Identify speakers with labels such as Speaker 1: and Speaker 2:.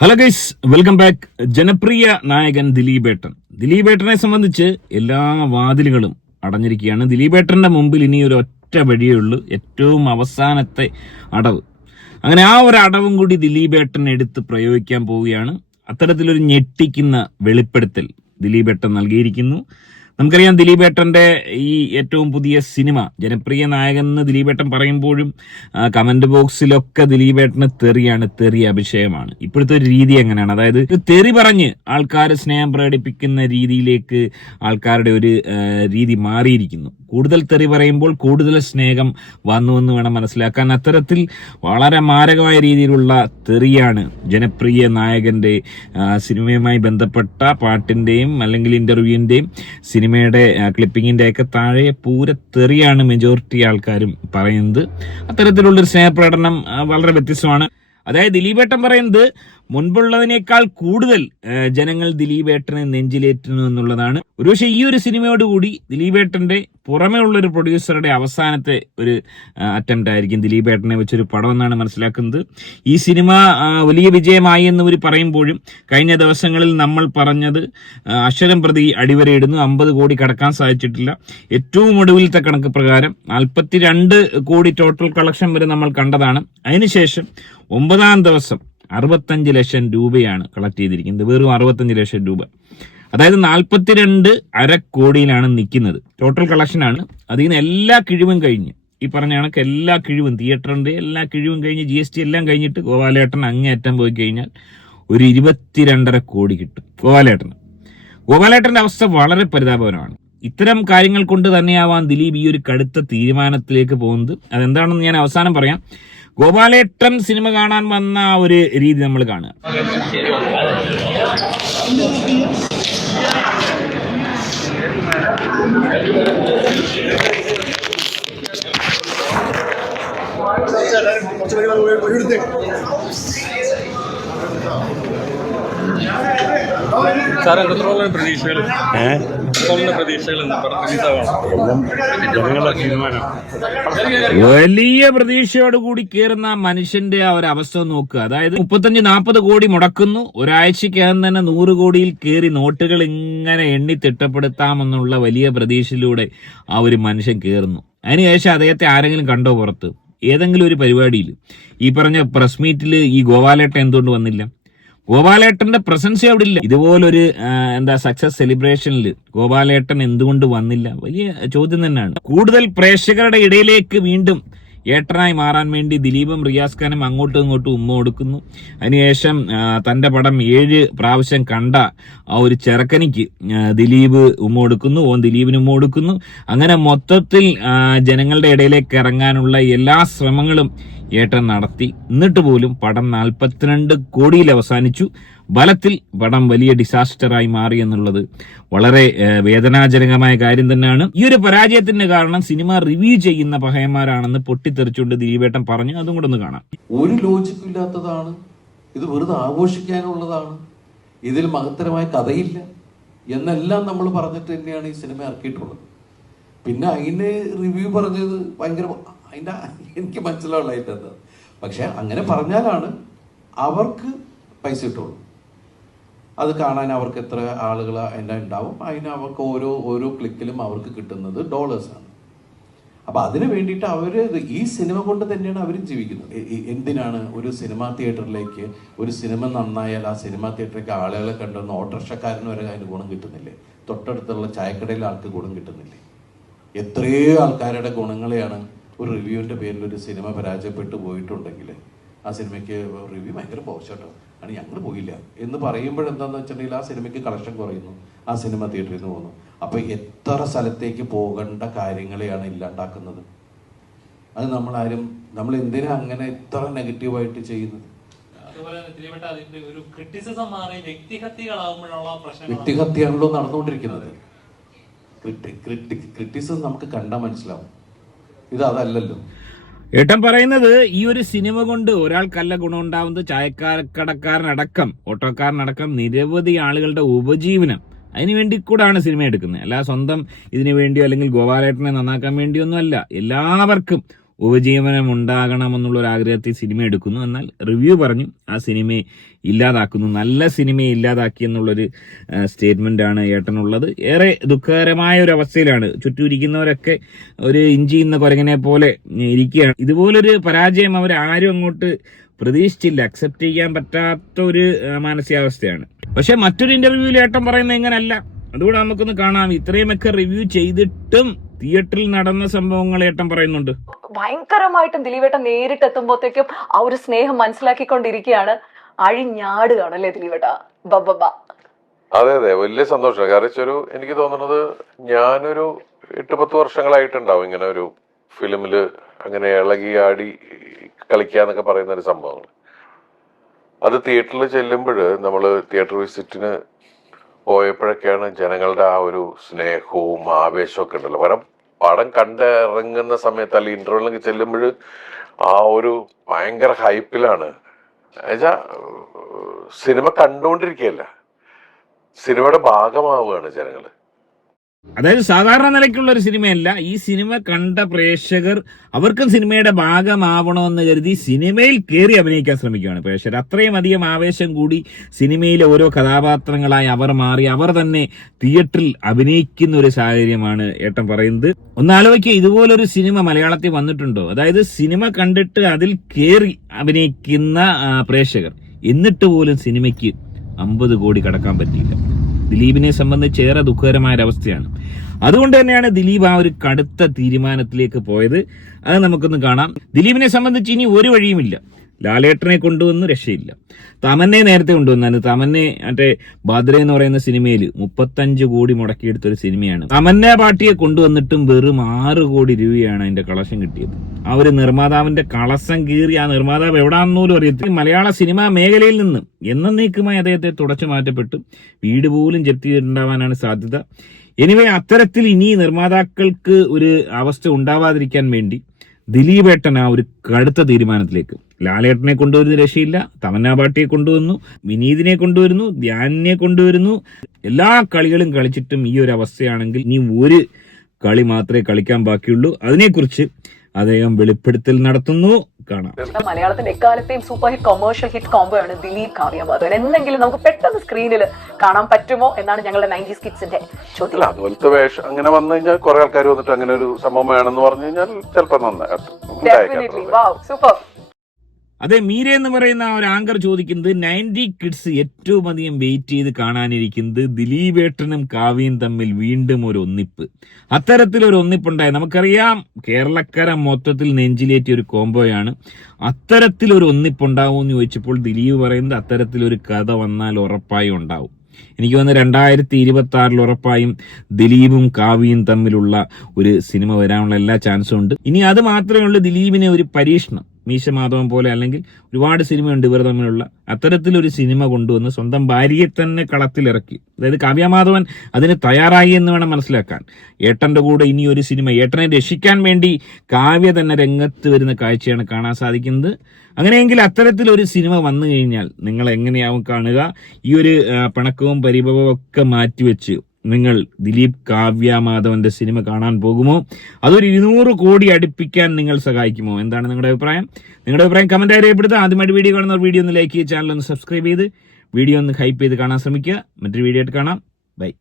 Speaker 1: Hello guys welcome back ജനപ്രിയ നായകൻ ദിലീപേട്ടൻ. ദിലീപേട്ടനെ സംബന്ധിച്ച് എല്ലാ വാതിലുകളും അടഞ്ഞിരിക്കുകയാണ്. ദിലീപേട്ടന്റെ മുമ്പിൽ ഇനി ഒരു ഒറ്റ വഴിയേ ഉള്ളൂ ഏറ്റവും അവസാനത്തെ അടവ്. അങ്ങനെ ആ ഒരു അടവും കൂടി ദിലീപേട്ടൻ എടുത്ത് പ്രയോഗിക്കാൻ പോവുകയാണ്. അത്തരത്തിലൊരു ഞെട്ടിക്കുന്ന വെളിപ്പെടുത്തൽ ദിലീപേട്ടൻ നൽകിയിരിക്കുന്നു. നമുക്കറിയാം ദിലീപേട്ടന്റെ ഈ ഏറ്റവും പുതിയ സിനിമ ജനപ്രിയ നായകൻ എന്ന് ദിലീപേട്ടൻ പറയുമ്പോഴും കമന്റ് ബോക്സിലൊക്കെ ദിലീപേട്ടന് തെറിയാണ് തെറി അഭിഷേകമാണ്. ഇപ്പോഴത്തെ ഒരു രീതി എങ്ങനെയാണ്? അതായത് തെറി പറഞ്ഞ് ആൾക്കാർ സ്നേഹം പ്രകടിപ്പിക്കുന്ന രീതിയിലേക്ക് ആൾക്കാരുടെ ഒരു രീതി മാറിയിരിക്കുന്നു. കൂടുതൽ തെറി പറയുമ്പോൾ കൂടുതൽ സ്നേഹം വന്നു എന്ന് വേണം മനസ്സിലാക്കാൻ. അത്തരത്തിൽ വളരെ മാരകമായ രീതിയിലുള്ള തെറിയാണ് ജനപ്രിയ നായകന്റെ സിനിമയുമായി ബന്ധപ്പെട്ട പാട്ടിന്റെയും അല്ലെങ്കിൽ ഇന്റർവ്യൂവിന്റെയും സിനിമയുടെ ക്ലിപ്പിങ്ങിന്റെയൊക്കെ താഴെ പൂര തെറിയാണ് മെജോറിറ്റി ആൾക്കാരും പറയുന്നത്. അത്തരത്തിലുള്ളൊരു സ്നേഹപ്രകടനം വളരെ വ്യത്യസ്തമാണ്. അതായത് ദിലീപേട്ടൻ പറയുന്നത് മുൻപുള്ളതിനേക്കാൾ കൂടുതൽ ജനങ്ങൾ ദിലീപേട്ടനെ നെഞ്ചിലേറ്റുന്നു എന്നുള്ളതാണ്. ഒരുപക്ഷെ ഈ ഒരു സിനിമയോടുകൂടി ദിലീപേട്ടന്റെ പുറമേ ഉള്ള ഒരു പ്രൊഡ്യൂസറുടെ അവസാനത്തെ ഒരു അറ്റംപ്റ്റ് ആയിരിക്കും ദിലീപേട്ടനെ വെച്ചൊരു പടം എന്നാണ് മനസ്സിലാക്കുന്നത്. ഈ സിനിമ വലിയ വിജയമായി എന്ന് ഇവർ പറയുമ്പോഴും കഴിഞ്ഞ ദിവസങ്ങളിൽ നമ്മൾ പറഞ്ഞത് അക്ഷരം പ്രതി അടിവരയിടുന്നു. അമ്പത് കോടി കടക്കാൻ സാധിച്ചിട്ടില്ല. ഏറ്റവും ഒടുവിലത്തെ കണക്ക് പ്രകാരം നാൽപ്പത്തിരണ്ട് കോടി ടോട്ടൽ കളക്ഷൻ വരെ നമ്മൾ കണ്ടതാണ്. അതിനുശേഷം ഒമ്പതാം ദിവസം അറുപത്തഞ്ച് ലക്ഷം രൂപയാണ് കളക്ട് ചെയ്തിരിക്കുന്നത്. വെറും അറുപത്തഞ്ച് ലക്ഷം രൂപ. അതായത് നാൽപ്പത്തിരണ്ട് അര കോടിയിലാണ് നിൽക്കുന്നത്. ടോട്ടൽ കളക്ഷനാണ് അതിൽ നിന്ന് എല്ലാ കിഴിവും കഴിഞ്ഞ്. ഈ പറഞ്ഞ കണക്ക് എല്ലാ കിഴിവും തിയേറ്ററിന്റെ എല്ലാ കിഴിവും കഴിഞ്ഞ് ജി എസ് ടി എല്ലാം കഴിഞ്ഞിട്ട് ഗോപാലേട്ടൻ അങ്ങേയറ്റം പോയി കഴിഞ്ഞാൽ ഒരു ഇരുപത്തിരണ്ടര കോടി കിട്ടും ഗോപാലേട്ടന് ഗോപാലേട്ടന്റെ അവസ്ഥ വളരെ പരിതാപകരമാണ്. ഇത്തരം കാര്യങ്ങൾ കൊണ്ട് തന്നെയാവാം ദിലീപ് ഈ ഒരു കടുത്ത തീരുമാനത്തിലേക്ക് പോകുന്നത്. അതെന്താണെന്ന് ഞാൻ അവസാനം പറയാം. ഗോപാലേട്ടൻ സിനിമ കാണാൻ വന്ന ആ ഒരു രീതി നമ്മൾ കാണുക. വലിയ പ്രതീക്ഷയോട് കൂടി കയറുന്ന മനുഷ്യന്റെ ആ ഒരു അവസ്ഥ നോക്കുക. അതായത് മുപ്പത്തഞ്ച് നാൽപ്പത് കോടി മുടക്കുന്നു. ഒരാഴ്ചക്കകം തന്നെ നൂറ് കോടിയിൽ കയറി നോട്ടുകൾ ഇങ്ങനെ എണ്ണി തിട്ടപ്പെടുത്താമെന്നുള്ള വലിയ പ്രതീക്ഷയിലൂടെ ആ ഒരു മനുഷ്യൻ കയറുന്നു അതിനുശേഷം അദ്ദേഹത്തെ ആരെങ്കിലും കണ്ടോ പുറത്ത്? ഏതെങ്കിലും ഒരു പരിപാടിയിൽ. ഈ പറഞ്ഞ പ്രസ് മീറ്റിൽ ഈ ഗോവാലേട്ട എന്തുകൊണ്ട് വന്നില്ല? ഗോപാലേട്ടന്റെ പ്രസൻസ് അവിടെ ഇല്ല ഇതുപോലൊരു എന്താ സക്സസ് സെലിബ്രേഷനിൽ ഗോപാലേട്ടൻ എന്തുകൊണ്ട് വന്നില്ല? വലിയ ചോദ്യം തന്നെയാണ്. കൂടുതൽ പ്രേക്ഷകരുടെ ഇടയിലേക്ക് വീണ്ടും ഏട്ടനായി മാറാൻ വേണ്ടി ദിലീപും റിയാസ് ഖാനും അങ്ങോട്ടും ഇങ്ങോട്ടും ഉമ്മ കൊടുക്കുന്നു. അതിനുശേഷം തന്റെ പടം ഏഴ് പ്രാവശ്യം കണ്ട ആ ഒരു ചെറുക്കനിക്ക് ദിലീപ് ഉമ്മ കൊടുക്കുന്നു ഓൻ ദിലീപിന് ഉമ്മ കൊടുക്കുന്നു. അങ്ങനെ മൊത്തത്തിൽ ജനങ്ങളുടെ ഇടയിലേക്ക് ഇറങ്ങാനുള്ള എല്ലാ ശ്രമങ്ങളും ഏട്ടൻ നടത്തി. എന്നിട്ട് പോലും പടം നാൽപ്പത്തിരണ്ട് കോടിയിൽ അവസാനിച്ചു. ബലത്തിൽ പടം വലിയ ഡിസാസ്റ്ററായി മാറി എന്നുള്ളത് വളരെ വേദനാജനകമായ കാര്യം തന്നെയാണ്. ഈ ഒരു പരാജയത്തിന്റെ കാരണം സിനിമ റിവ്യൂ ചെയ്യുന്ന പഹയന്മാരാണെന്ന് പൊട്ടിത്തെറിച്ചുകൊണ്ട് ദിലീപേട്ടൻ പറഞ്ഞു. അതും കൂടെ ഒന്ന് കാണാം.
Speaker 2: ഒരു ലോജിക്കും ഇല്ലാത്തതാണ്. ഇത് വെറുതെ ആഘോഷിക്കാനുള്ളതാണ്. ഇതിൽ മഹത്തരമായ കഥയില്ല എന്നെല്ലാം നമ്മൾ പറഞ്ഞിട്ട് തന്നെയാണ് ഈ സിനിമ ഇറക്കിയിട്ടുള്ളത്. പിന്നെ അതിന് റിവ്യൂ പറഞ്ഞത് ഭയങ്കര അതിന്റെ എനിക്ക് മനസ്സിലാവുള്ള അതിന്റെ എന്താ? പക്ഷെ അങ്ങനെ പറഞ്ഞാലാണ് അവർക്ക് പൈസ കിട്ടുള്ളൂ. അത് കാണാൻ അവർക്ക് എത്ര ആളുകൾ അതിന്റെ ഉണ്ടാവും. അതിന് അവർക്ക് ഓരോ ഓരോ ക്ലിക്കിലും അവർക്ക് കിട്ടുന്നത് ഡോളേഴ്സാണ് അപ്പൊ അതിന് വേണ്ടിയിട്ട് അവർ ഈ സിനിമ കൊണ്ട് തന്നെയാണ് അവർ ജീവിക്കുന്നത്. എന്തിനാണ് ഒരു സിനിമാ തിയേറ്ററിലേക്ക് ഒരു സിനിമ നന്നായാൽ ആ സിനിമാ തിയേറ്ററിലേക്ക് ആളുകളെ കണ്ടുവന്ന് ഓട്ടോറിക്ഷക്കാരന് വരെ അതിന് ഗുണം കിട്ടുന്നില്ലേ? തൊട്ടടുത്തുള്ള ചായക്കടയിലെ ആൾക്ക് ഗുണം കിട്ടുന്നില്ലേ? എത്രയോ ആൾക്കാരുടെ ഗുണങ്ങളെയാണ് ഒരു റിവ്യൂവിന്റെ പേരിൽ ഒരു സിനിമ പരാജയപ്പെട്ടു പോയിട്ടുണ്ടെങ്കിൽ ആ സിനിമയ്ക്ക് റിവ്യൂ ഭയങ്കര പോഷട്ടോ ആണ് ഞങ്ങൾ പോയില്ല. എന്ന് പറയുമ്പോൾ എന്താണെന്ന് വെച്ചിട്ടുണ്ടെങ്കിൽ ആ സിനിമയ്ക്ക് കളക്ഷൻ കുറയുന്നു. ആ സിനിമ തിയേറ്ററിൽ നിന്ന് പോകുന്നു. അപ്പോൾ എത്ര സ്ഥലത്തേക്ക് പോകേണ്ട കാര്യങ്ങളെയാണ് ഇല്ലാണ്ടാക്കുന്നത്? അത് നമ്മളാരും നമ്മൾ എന്തിനാ അങ്ങനെ ഇത്ര നെഗറ്റീവായിട്ട് ചെയ്യുന്നത്? വ്യക്തിഹത്യയാണല്ലോ നടന്നുകൊണ്ടിരിക്കുന്നത്. ക്രിട്ടിസിസം നമുക്ക് കണ്ടാൽ മനസ്സിലാവും. ഇത് അതല്ലല്ലോ
Speaker 1: ഏട്ടൻ പറയുന്നത് ഈ ഒരു സിനിമ കൊണ്ട് ഒരാൾക്കല്ല ഗുണമുണ്ടാവുന്നത് ചായക്കാരക്കടക്കാരനടക്കം ഓട്ടോക്കാരനടക്കം നിരവധി ആളുകളുടെ ഉപജീവനം. അതിനുവേണ്ടി കൂടാണ് സിനിമ എടുക്കുന്നത്. അല്ല സ്വന്തം ഇതിനു വേണ്ടിയോ അല്ലെങ്കിൽ ഗോപാലേട്ടനെ നന്നാക്കാൻ വേണ്ടിയൊന്നും അല്ല എല്ലാവർക്കും ഉപജീവനം ഉണ്ടാകണമെന്നുള്ള ആഗ്രഹത്തിൽ സിനിമ എടുക്കുന്നു. എന്നാൽ റിവ്യൂ പറഞ്ഞു ആ സിനിമയെ ഇല്ലാതാക്കുന്നു. നല്ല സിനിമയെ ഇല്ലാതാക്കി എന്നുള്ളൊരു സ്റ്റേറ്റ്മെന്റ് ആണ് ഏട്ടനുള്ളത്. ഏറെ ദുഃഖകരമായ ഒരു അവസ്ഥയിലാണ് ചുറ്റും ഇരിക്കുന്നവരൊക്കെ ഒരു ഇഞ്ചി ഇന്ന കുരങ്ങനെ പോലെ ഇരിക്കുകയാണ്. ഇതുപോലൊരു പരാജയം അവർ ആരും അങ്ങോട്ട് പ്രതീക്ഷിച്ചില്ല. അക്സെപ്റ്റ് ചെയ്യാൻ പറ്റാത്ത ഒരു മാനസികാവസ്ഥയാണ്. പക്ഷെ മറ്റൊരു ഇന്റർവ്യൂവിൽ ഏട്ടൻ പറയുന്നത് ഇങ്ങനല്ല. അതുകൂടെ നമുക്കൊന്ന് കാണാം. ഇത്രയുമൊക്കെ റിവ്യൂ ചെയ്തിട്ടും തിയേറ്ററിൽ നടന്ന സംഭവങ്ങൾ ഏട്ടൻ പറയുന്നുണ്ട്.
Speaker 3: ഭയങ്കരമായിട്ടും ദിലീപേട്ടൻ നേരിട്ട് എത്തുമ്പോഴത്തേക്കും ആ ഒരു സ്നേഹം മനസ്സിലാക്കിക്കൊണ്ടിരിക്കുകയാണ്. അഴിഞ്ഞാടുകയാണ് അല്ലേ ദിലീപേട്ട ബബബ
Speaker 4: അതെ അതെ. വലിയ സന്തോഷം കാരണം ഒരു എനിക്ക് തോന്നുന്നത് ഞാനൊരു എട്ട് പത്ത് വർഷങ്ങളായിട്ടുണ്ടാവും ഇങ്ങനെ ഒരു ഫിലിമിൽ അങ്ങനെ ഇളകി ആടി കളിക്കുക എന്നൊക്കെ പറയുന്ന ഒരു സംഭവങ്ങൾ അത് തിയേറ്ററിൽ ചെല്ലുമ്പോൾ നമ്മൾ തിയേറ്റർ വിസിറ്റിന് പോയപ്പോഴൊക്കെയാണ് ജനങ്ങളുടെ ആ ഒരു സ്നേഹവും ആവേശവും ഒക്കെ ഉണ്ടല്ലോ. കാരണം പടം കണ്ടിറങ്ങുന്ന സമയത്ത് അല്ലെങ്കിൽ ഇന്റർവെല്ലൊക്കെ ചെല്ലുമ്പോൾ ആ ഒരു ഭയങ്കര ഹൈപ്പിലാണ്. എന്നുവെച്ചാ സിനിമ കണ്ടുകൊണ്ടിരിക്കുകയല്ല സിനിമയുടെ ഭാഗമാവുകയാണ് ജനങ്ങൾ
Speaker 1: അതായത് സാധാരണ നിലയ്ക്കുള്ള ഒരു സിനിമയല്ല ഈ സിനിമ കണ്ട പ്രേക്ഷകർ അവർക്കും സിനിമയുടെ ഭാഗമാവണമെന്ന് കരുതി സിനിമയിൽ കയറി അഭിനയിക്കാൻ ശ്രമിക്കുകയാണ് പ്രേക്ഷകർ. അത്രയും അധികം ആവേശം കൂടി സിനിമയിലെ ഓരോ കഥാപാത്രങ്ങളായി അവർ മാറി അവർ തന്നെ തിയേറ്ററിൽ അഭിനയിക്കുന്ന ഒരു സാഹചര്യമാണ് ഏട്ടൻ പറയുന്നത്. ഒന്നാലോചിക്കുക ഇതുപോലൊരു സിനിമ മലയാളത്തിൽ വന്നിട്ടുണ്ടോ? അതായത് സിനിമ കണ്ടിട്ട് അതിൽ കയറി അഭിനയിക്കുന്ന പ്രേക്ഷകർ. എന്നിട്ട് പോലും സിനിമയ്ക്ക് അമ്പത് കോടി കടക്കാൻ പറ്റിയില്ല. ദിലീപിനെ സംബന്ധിച്ച് ഏറെ ദുഃഖകരമായ ഒരവസ്ഥയാണ് അതുകൊണ്ട് തന്നെയാണ് ദിലീപ് ആ ഒരു കടുത്ത തീരുമാനത്തിലേക്ക് പോയത്. അത് നമുക്കൊന്ന് കാണാം. ദിലീപിനെ സംബന്ധിച്ച് ഇനി ഒരു വഴിയുമില്ല. ലാലേട്ടനെ കൊണ്ടുവന്ന് രക്ഷയില്ല. തമന്നെ നേരത്തെ കൊണ്ടുവന്നാണ്. തമന്നെ മറ്റേ ഭദ്ര എന്ന് പറയുന്ന സിനിമയിൽ മുപ്പത്തഞ്ച് കോടി മുടക്കിയെടുത്ത ഒരു സിനിമയാണ്. തമന്ന പാട്ടിയെ കൊണ്ടുവന്നിട്ടും വെറും ആറ് കോടി രൂപയാണ് അതിന്റെ കളക്ഷൻ കിട്ടിയത്. ആ ഒരു നിർമ്മാതാവിന്റെ കളസം കീറി ആ നിർമ്മാതാവ് എവിടാന്നോലും അറിയത്തില്ല. മലയാള സിനിമാ മേഖലയിൽ നിന്ന് എന്നേക്കുമായി അദ്ദേഹത്തെ തുടച്ചു മാറ്റപ്പെട്ടു. വീട് പോലും ജപ്തി ചെയ്തിട്ടുണ്ടാവാനാണ് സാധ്യത. എനിവേ അത്തരത്തിൽ ഇനി നിർമ്മാതാക്കൾക്ക് ഒരു അവസ്ഥ ഉണ്ടാവാതിരിക്കാൻ വേണ്ടി ദിലീപേട്ടൻ ആ ഒരു കടുത്ത തീരുമാനത്തിലേക്ക്. ലാലേട്ടനെ കൊണ്ടുവരുന്ന രക്ഷയില്ല തമന്ന പാട്ടിയെ കൊണ്ടുവന്നു വിനീതിനെ കൊണ്ടുവരുന്നു ധ്യാനിനെ കൊണ്ടുവരുന്നു. എല്ലാ കളികളും കളിച്ചിട്ടും ഈ ഒരു അവസ്ഥയാണെങ്കിൽ ഇനി ഒരു കളി മാത്രമേ കളിക്കാൻ ബാക്കിയുള്ളൂ. അതിനെക്കുറിച്ച് അദ്ദേഹം വെളിപ്പെടുത്തൽ നടത്തുന്നു. കാണാം.
Speaker 3: മലയാളത്തിന്റെ എക്കാലത്തെയും super hit commercial hit combo ആണ് ദിലീപ് കാവ്യ മാധവൻ. എന്തെങ്കിലും നമുക്ക് പെട്ടെന്ന് സ്ക്രീനിൽ കാണാൻ പറ്റുമോ എന്നാണ് ഞങ്ങളുടെ നയന്റീസ് കിഡ്സിന്റെ ചോദ്യം.
Speaker 4: അതുപോലത്തെ വേഷം അങ്ങനെ വന്നു കഴിഞ്ഞാൽ കുറെ ആൾക്കാർ വന്നിട്ട് അങ്ങനെ ഒരു സംഭവം വേണമെന്ന് പറഞ്ഞു കഴിഞ്ഞാൽ ചിലപ്പോൾ നന്നായി
Speaker 3: വാവ് സൂപ്പർ
Speaker 1: അതെ മീര എന്ന് പറയുന്ന ഒരു ആങ്കർ ചോദിക്കുന്നത് നയന്റി കിഡ്സ് ഏറ്റവും അധികം വെയിറ്റ് ചെയ്ത് കാണാനിരിക്കുന്നത് ദിലീപേട്ടനും കാവ്യയും തമ്മിൽ വീണ്ടും ഒരു ഒന്നിപ്പ്. അത്തരത്തിലൊരു ഒന്നിപ്പുണ്ടായി. നമുക്കറിയാം കേരളക്കര മൊത്തത്തിൽ നെഞ്ചിലേറ്റിയ ഒരു കോംബോയാണ്. അത്തരത്തിലൊരു ഒന്നിപ്പുണ്ടാവുമെന്ന് ചോദിച്ചപ്പോൾ ദിലീപ് പറയുന്നത് അത്തരത്തിലൊരു കഥ വന്നാൽ ഉറപ്പായും ഉണ്ടാവും. എനിക്ക് വന്ന് രണ്ടായിരത്തി ഇരുപത്തി ആറിൽ ഉറപ്പായും ദിലീപും കാവ്യയും തമ്മിലുള്ള ഒരു സിനിമ വരാനുള്ള എല്ലാ ചാൻസും ഉണ്ട്. ഇനി അത് മാത്രമേ ഉള്ളൂ ദിലീപിനെ ഒരു പരീക്ഷണം. മീശ മാധവൻ പോലെ അല്ലെങ്കിൽ ഒരുപാട് സിനിമയുണ്ട് ഇവർ തമ്മിലുള്ള. അത്തരത്തിലൊരു സിനിമ കൊണ്ടുവന്ന് സ്വന്തം ഭാര്യയെ തന്നെ കളത്തിലിറക്കി. അതായത് കാവ്യമാധവൻ അതിന് തയ്യാറായി എന്ന് വേണം മനസ്സിലാക്കാൻ. ഏട്ടന്റെ കൂടെ ഇനി ഒരു സിനിമ ഏട്ടനെ രക്ഷിക്കാൻ വേണ്ടി കാവ്യ തന്നെ രംഗത്ത് വരുന്ന കാഴ്ചയാണ് കാണാൻ സാധിക്കുന്നത്. അങ്ങനെയെങ്കിൽ അത്തരത്തിലൊരു സിനിമ വന്നു കഴിഞ്ഞാൽ നിങ്ങൾ എങ്ങനെയാവും കാണുക? ഈ ഒരു പിണക്കവും പരിഭവവും ഒക്കെ മാറ്റിവെച്ച് നിങ്ങൾ ദിലീപ് കാവ്യ മാധവന്റെ സിനിമ കാണാൻ പോകുമോ? അതൊരു ഇരുന്നൂറ് കോടി അടുപ്പിക്കാൻ നിങ്ങൾ സഹായിക്കുമോ? എന്താണ് നിങ്ങളുടെ അഭിപ്രായം? നിങ്ങളുടെ അഭിപ്രായം കമന്റ് രേഖപ്പെടുത്തുക. ആദ്യമായിട്ട് വീഡിയോ കാണുന്നവർ വീഡിയോ ഒന്ന് ലൈക്ക് ചെയ്ത് ചാനൽ ഒന്ന് സബ്സ്ക്രൈബ് ചെയ്ത് വീഡിയോ ഒന്ന് ഹൈപ്പ് ചെയ്ത് കാണാൻ ശ്രമിക്കുക. മറ്റൊരു വീഡിയോ ആയിട്ട് കാണാം. ബൈ